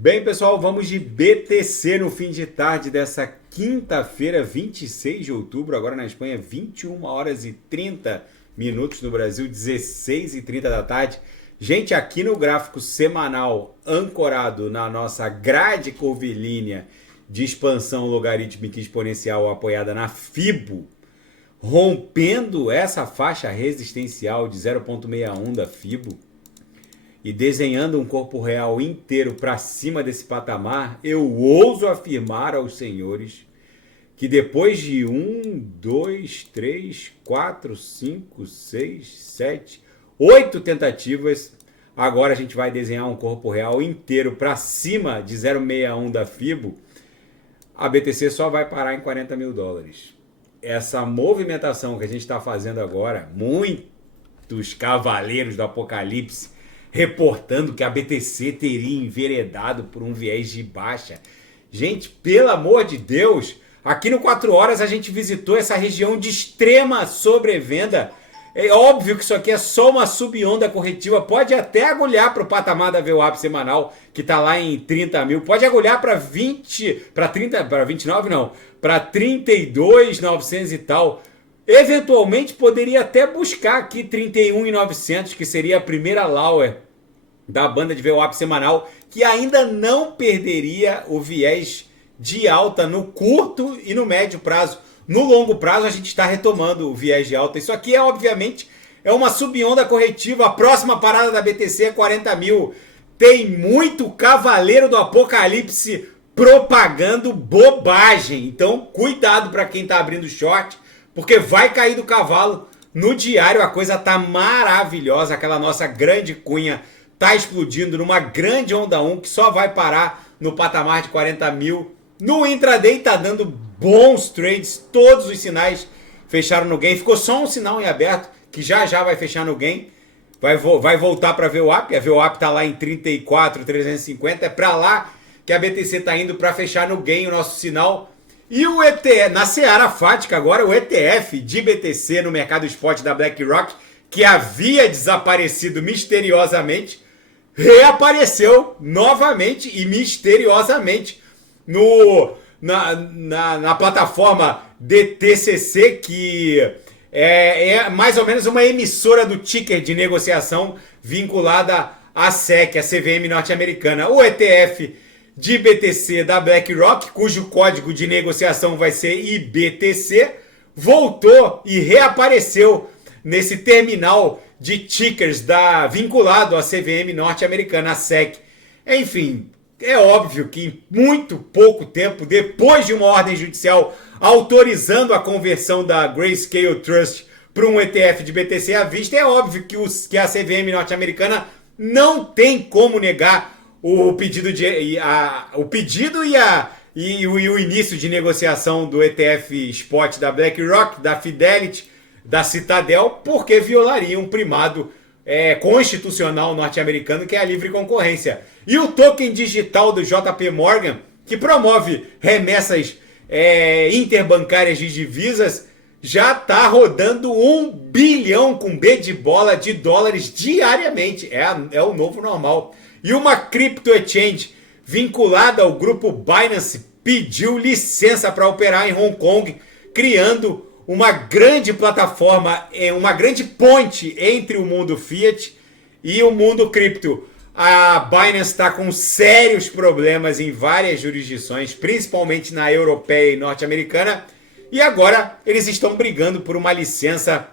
Bem, pessoal, vamos de BTC no fim de tarde dessa quinta-feira, 26 de outubro, agora na Espanha, 21 horas e 30 minutos, no Brasil, 16h30 da tarde. Gente, aqui no gráfico semanal, ancorado na nossa grade curvilínea de expansão logarítmica exponencial apoiada na FIBO, rompendo essa faixa resistencial de 0,61 da FIBO, e desenhando um corpo real inteiro para cima desse patamar, eu ouso afirmar aos senhores que depois de 8 tentativas, agora a gente vai desenhar um corpo real inteiro para cima de 0,61 da FIBO, a BTC só vai parar em 40 mil dólares. Essa movimentação que a gente está fazendo agora, muitos cavaleiros do apocalipse reportando que a BTC teria enveredado por um viés de baixa. Gente, pelo amor de Deus, aqui no 4 horas a gente visitou essa região de extrema sobrevenda. É óbvio que isso aqui é só uma subonda corretiva, pode até agulhar para o patamar da VWAP semanal, que está lá em 30 mil, pode agulhar para 29 não, para 32.900 e tal. Eventualmente poderia até buscar aqui 31.900, que seria a primeira lower da banda de VWAP semanal, que ainda não perderia o viés de alta no curto e no médio prazo. No longo prazo a gente está retomando o viés de alta. Isso aqui obviamente é uma subonda corretiva. A próxima parada da BTC é 40 mil. Tem muito cavaleiro do apocalipse propagando bobagem. Então cuidado para quem está abrindo short, porque vai cair do cavalo. No diário a coisa tá maravilhosa. Aquela nossa grande cunha tá explodindo numa grande onda 1 que só vai parar no patamar de 40 mil. No intraday tá dando bons trades. Todos os sinais fecharam no gain. Ficou só um sinal em aberto que já vai fechar no gain. Vai voltar para a VWAP. A VWAP tá lá em 34.350. É para lá que a BTC tá indo para fechar no gain o nosso sinal. E o ETF, na seara fática agora, o ETF de BTC no mercado spot da BlackRock, que havia desaparecido misteriosamente, reapareceu novamente e misteriosamente na plataforma DTCC, que é mais ou menos uma emissora do ticker de negociação vinculada à SEC, a CVM norte-americana. O ETF de BTC da BlackRock, cujo código de negociação vai ser IBTC, voltou e reapareceu nesse terminal de tickers vinculado à CVM norte-americana, a SEC. Enfim, é óbvio que em muito pouco tempo, depois de uma ordem judicial autorizando a conversão da Grayscale Trust para um ETF de BTC à vista, é óbvio que a CVM norte-americana não tem como negar o pedido e o início de negociação do ETF Spot da BlackRock, da Fidelity, da Citadel, porque violaria um primado constitucional norte-americano, que é a livre concorrência. E o token digital do JP Morgan, que promove remessas interbancárias de divisas, já está rodando 1 bilhão com B de bola de dólares diariamente. É o novo normal. E uma crypto exchange vinculada ao grupo Binance pediu licença para operar em Hong Kong, criando uma grande plataforma, uma grande ponte entre o mundo fiat e o mundo cripto. A Binance está com sérios problemas em várias jurisdições, principalmente na europeia e norte-americana, e agora eles estão brigando por uma licença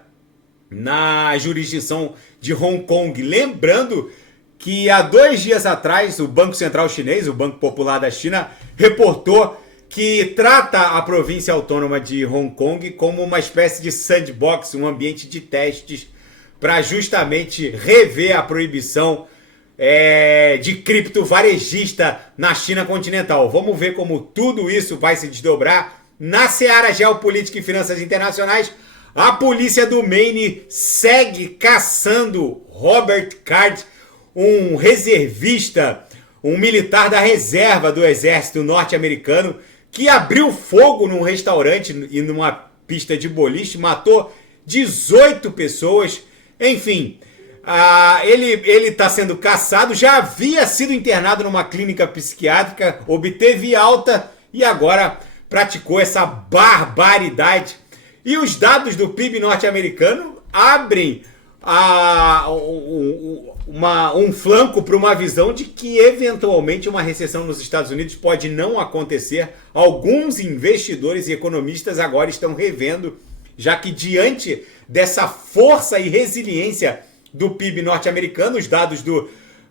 na jurisdição de Hong Kong. Lembrando que há 2 dias atrás o Banco Central Chinês, o Banco Popular da China, reportou que trata a província autônoma de Hong Kong como uma espécie de sandbox, um ambiente de testes, para justamente rever a proibição de cripto varejista na China continental. Vamos ver como tudo isso vai se desdobrar. Na seara geopolítica e finanças internacionais, a polícia do Maine segue caçando Robert Card, um reservista, um militar da reserva do exército norte-americano, que abriu fogo num restaurante e numa pista de boliche, matou 18 pessoas. Enfim, Ele está sendo caçado, já havia sido internado numa clínica psiquiátrica, obteve alta e agora praticou essa barbaridade. E os dados do PIB norte-americano abrem um flanco para uma visão de que eventualmente uma recessão nos Estados Unidos pode não acontecer. Alguns investidores e economistas agora estão revendo, já que diante dessa força e resiliência do PIB norte-americano, os dados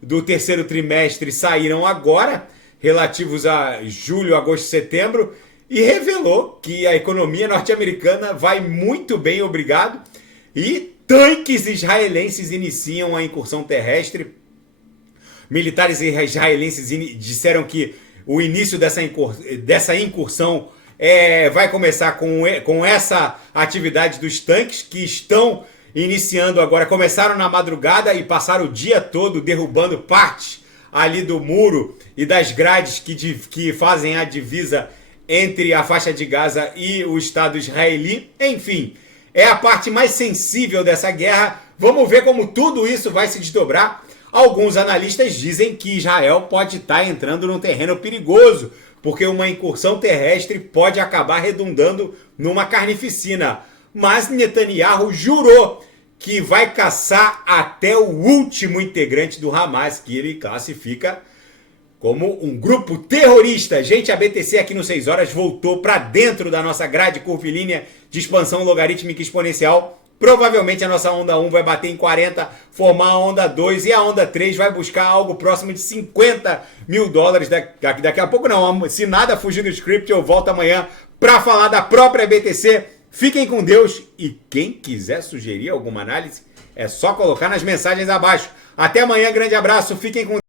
do terceiro trimestre saíram agora, relativos a julho, agosto e setembro, e revelou que a economia norte-americana vai muito bem, obrigado, e tanques israelenses iniciam a incursão terrestre. Militares israelenses disseram que o início dessa incursão vai começar com essa atividade dos tanques, que estão iniciando agora, começaram na madrugada e passaram o dia todo derrubando partes ali do muro e das grades que fazem a divisa entre a faixa de Gaza e o Estado israeli. Enfim, é a parte mais sensível dessa guerra. Vamos ver como tudo isso vai se desdobrar. Alguns analistas dizem que Israel pode estar entrando num terreno perigoso, porque uma incursão terrestre pode acabar redundando numa carnificina. Mas Netanyahu jurou que vai caçar até o último integrante do Hamas, que ele classifica como um grupo terrorista. Gente, a BTC aqui no 6 horas voltou para dentro da nossa grade curvilínea de expansão logarítmica exponencial. Provavelmente a nossa onda 1 vai bater em 40, formar a onda 2 e a onda 3 vai buscar algo próximo de 50 mil dólares. Daqui a pouco não, se nada fugir do script, eu volto amanhã para falar da própria BTC. Fiquem com Deus e quem quiser sugerir alguma análise é só colocar nas mensagens abaixo. Até amanhã, grande abraço, fiquem com Deus.